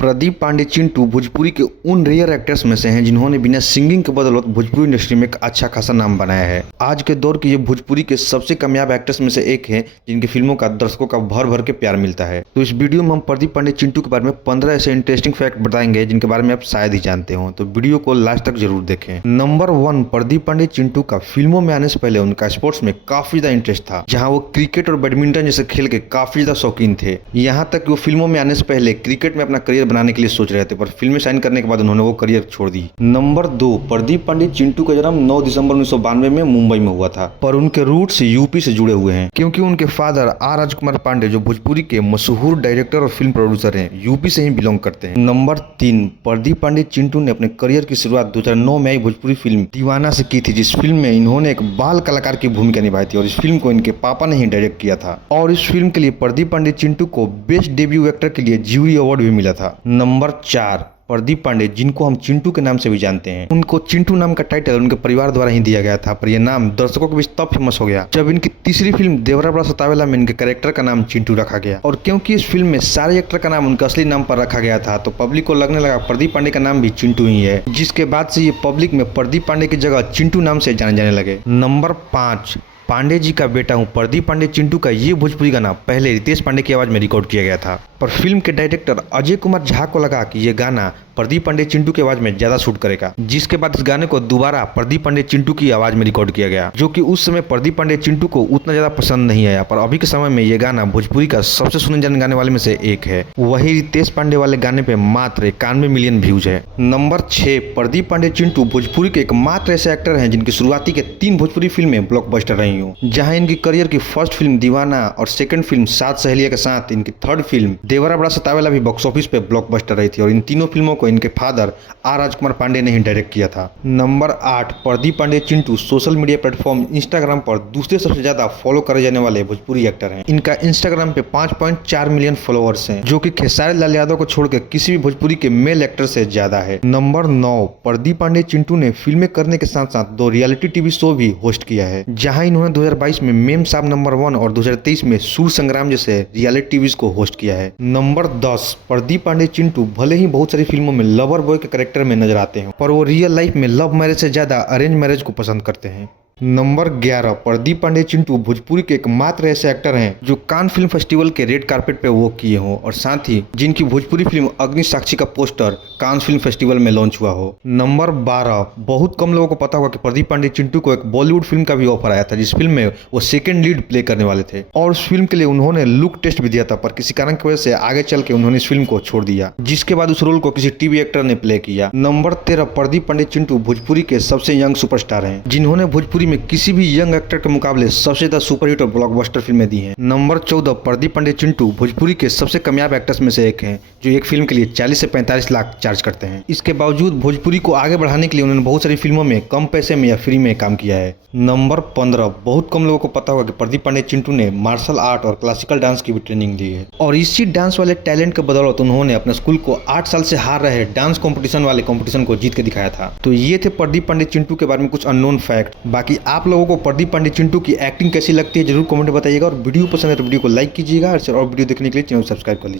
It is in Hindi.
प्रदीप पांडे चिंटू भोजपुरी के उन रेयर एक्टर्स में से हैं जिन्होंने बिना सिंगिंग के बदौलत भोजपुरी इंडस्ट्री में एक अच्छा खासा नाम बनाया है। आज के दौर के ये भोजपुरी के सबसे कामयाब एक्टर्स में से एक हैं जिनकी फिल्मों का दर्शकों का भर भर के प्यार मिलता है। तो इस वीडियो में हम प्रदीप पांडे चिंटू के बारे में 15 ऐसे इंटरेस्टिंग फैक्ट बताएंगे जिनके बारे में आप शायद ही जानते हो, तो वीडियो को लास्ट तक जरूर देखें। नंबर 1, प्रदीप पांडे चिंटू का फिल्मों में आने से पहले उनका स्पोर्ट्स में काफी ज्यादा इंटरेस्ट था, जहाँ वो क्रिकेट और बैडमिंटन जैसे खेल के काफी ज्यादा शौकीन थे। यहाँ तक कि वो फिल्मों में आने से पहले क्रिकेट में अपना करियर बनाने के लिए सोच रहे थे, पर फिल्में साइन करने के बाद उन्होंने वो करियर छोड़ दी। नंबर 2, प्रदीप पांडे चिंटू का जन्म 9 दिसंबर 1992 में मुंबई में हुआ था, पर उनके रूट्स यूपी से जुड़े हुए हैं क्योंकि उनके फादर आर राजकुमार पांडे जो भोजपुरी के मशहूर डायरेक्टर और फिल्म प्रोड्यूसर हैं, यूपी से ही बिलोंग करते हैं। नंबर 3, प्रदीप पांडे चिंटू ने अपने करियर की शुरुआत 2009 में आई भोजपुरी फिल्म दीवाना से की थी, जिस फिल्म में इन्होंने एक बाल कलाकार की भूमिका निभाई थी और इस फिल्म को इनके पापा ने ही डायरेक्ट किया था। और इस फिल्म के लिए प्रदीप पांडे चिंटू को बेस्ट डेब्यू एक्टर के लिए ज्यूरी अवार्ड भी मिला था। नंबर 4, प्रदीप पांडे जिनको हम चिंटू के नाम से भी जानते हैं, उनको चिंटू नाम का टाइटल उनके परिवार द्वारा ही दिया गया था, पर यह नाम दर्शकों के बीच तब फेमस हो गया जब इनकी तीसरी फिल्म देवरा बड़ा सतावेला में इनके कैरेक्टर का नाम चिंटू रखा गया। और क्योंकि इस फिल्म में सारे एक्टर का नाम उनके असली नाम पर रखा गया था, तो पब्लिक को लगने लगा प्रदीप पांडे का नाम भी चिंटू ही है, जिसके बाद से ये पब्लिक में प्रदीप पांडे की जगह चिंटू नाम से जाने जाने लगे। नंबर 5, पांडे जी का बेटा हूँ प्रदीप पांडे चिंटू का ये भोजपुरी गाना पहले रितेश पांडे की आवाज में रिकॉर्ड किया गया था, पर फिल्म के डायरेक्टर अजय कुमार झा को लगा कि ये गाना प्रदीप पांडे चिंटू की आवाज में ज्यादा सूट करेगा, जिसके बाद इस गाने को दोबारा प्रदीप पांडे चिंटू की आवाज में रिकॉर्ड किया गया, जो कि उस समय प्रदीप पांडे चिंटू को उतना ज्यादा पसंद नहीं आया, पर अभी के समय में ये गाना भोजपुरी का सबसे सुने जाने गाने वाले में से एक है। वही रितेश पांडे वाले गाने पे मात्र 91 मिलियन व्यूज है। नंबर 6, प्रदीप पांडे चिंटू भोजपुरी के एकमात्र ऐसे एक्टर हैं जिनकी शुरुआती के 3 भोजपुरी फिल्में ब्लॉकबस्टर रही हो, जहाँ इनकी करियर की फर्स्ट फिल्म दीवाना और सेकंड फिल्म सात सहेलिया के साथ इनकी थर्ड फिल्म देवरा बड़ा सतावेला भी बॉक्स ऑफिस पे ब्लॉकबस्टर रही थी, और इन तीनों फिल्मों को इनके फादर आर राजकुमार पांडे ने ही डायरेक्ट किया था। Number 8, Pradeep Pandey Chintu social media platform Instagram पर दूसरे सबसे ज्यादा फॉलो करे जाने वाले भोजपुरी एक्टर हैं। इनका इंस्टाग्राम पे 5.4 मिलियन फॉलोअर्स हैं, जो कि खेसारी लाल यादव को छोड़कर किसी भी भोजपुरी के मेल एक्टर से ज्यादा है। नंबर 9, प्रदीप पांडे चिंटू ने फिल्में करने के साथ साथ 2 रियलिटी टीवी शो भी होस्ट किया है, जहां इन्होंने 2022 में मेम साहब नंबर 1 और 2023 में सूर संग्राम जैसे रियलिटी टीवीज को होस्ट किया है। नंबर 10, प्रदीप पांडे चिंटू भले ही बहुत सारी फिल्मों में लवर बॉय के कैरेक्टर में नजर आते हैं, पर वो रियल लाइफ में लव मैरिज से ज्यादा अरेंज मैरिज को पसंद करते हैं। नंबर 11, प्रदीप पांडे चिंटू भोजपुरी के एकमात्र ऐसे एक्टर हैं जो कान फिल्म फेस्टिवल के रेड कार्पेट पे वॉक किए हों, और साथ ही जिनकी भोजपुरी फिल्म अग्नि साक्षी का पोस्टर कान फिल्म फेस्टिवल में लॉन्च हुआ हो। नंबर 12, बहुत कम लोगों को पता होगा कि प्रदीप पांडे चिंटू को एक बॉलीवुड फिल्म का भी ऑफर आया था, जिस फिल्म में वो सेकेंड लीड प्ले करने वाले थे, और उस फिल्म के लिए उन्होंने लुक टेस्ट भी दिया था, पर किसी कारण की वजह से आगे चल के उन्होंने इस फिल्म को छोड़ दिया, जिसके बाद उस रोल को किसी टीवी एक्टर ने प्ले किया। नंबर 13, प्रदीप पांडे चिंटू भोजपुरी के सबसे यंग सुपरस्टार हैं, जिन्होंने भोजपुरी में किसी भी यंग एक्टर के मुकाबले सबसे ज्यादा सुपरहिट और ब्लॉकबस्टर फिल्में दी हैं। नंबर 14, प्रदीप पांडे चिंटू भोजपुरी के सबसे कामयाब एक्टर्स में से एक हैं, जो एक फिल्म के लिए 40 से 45 लाख चार्ज करते हैं। इसके बावजूद भोजपुरी को आगे बढ़ाने के लिए उन्होंने बहुत सारी फिल्मों में कम पैसे में या फ्री में काम किया है। नंबर 15, बहुत कम लोगों को पता होगा कि प्रदीप पांडे चिंटू ने मार्शल आर्ट और क्लासिकल डांस की भी ट्रेनिंग ली है, और इसी डांस वाले टैलेंट के बदौलत उन्होंने अपने स्कूल को 8 साल से हार रहे डांस कॉम्पिटिशन वाले कॉम्पिटिशन को जीत के दिखाया था। तो ये थे प्रदीप पांडे चिंटू के बारे में कुछ अननोन फैक्ट। बाकी आप लोगों को प्रदीप पांडे चिंटू की एक्टिंग कैसी लगती है जरूर कमेंट में बताइएगा, और वीडियो पसंद है तो वीडियो को लाइक कीजिएगा, और वीडियो देखने के लिए चैनल सब्सक्राइब कर लीजिए।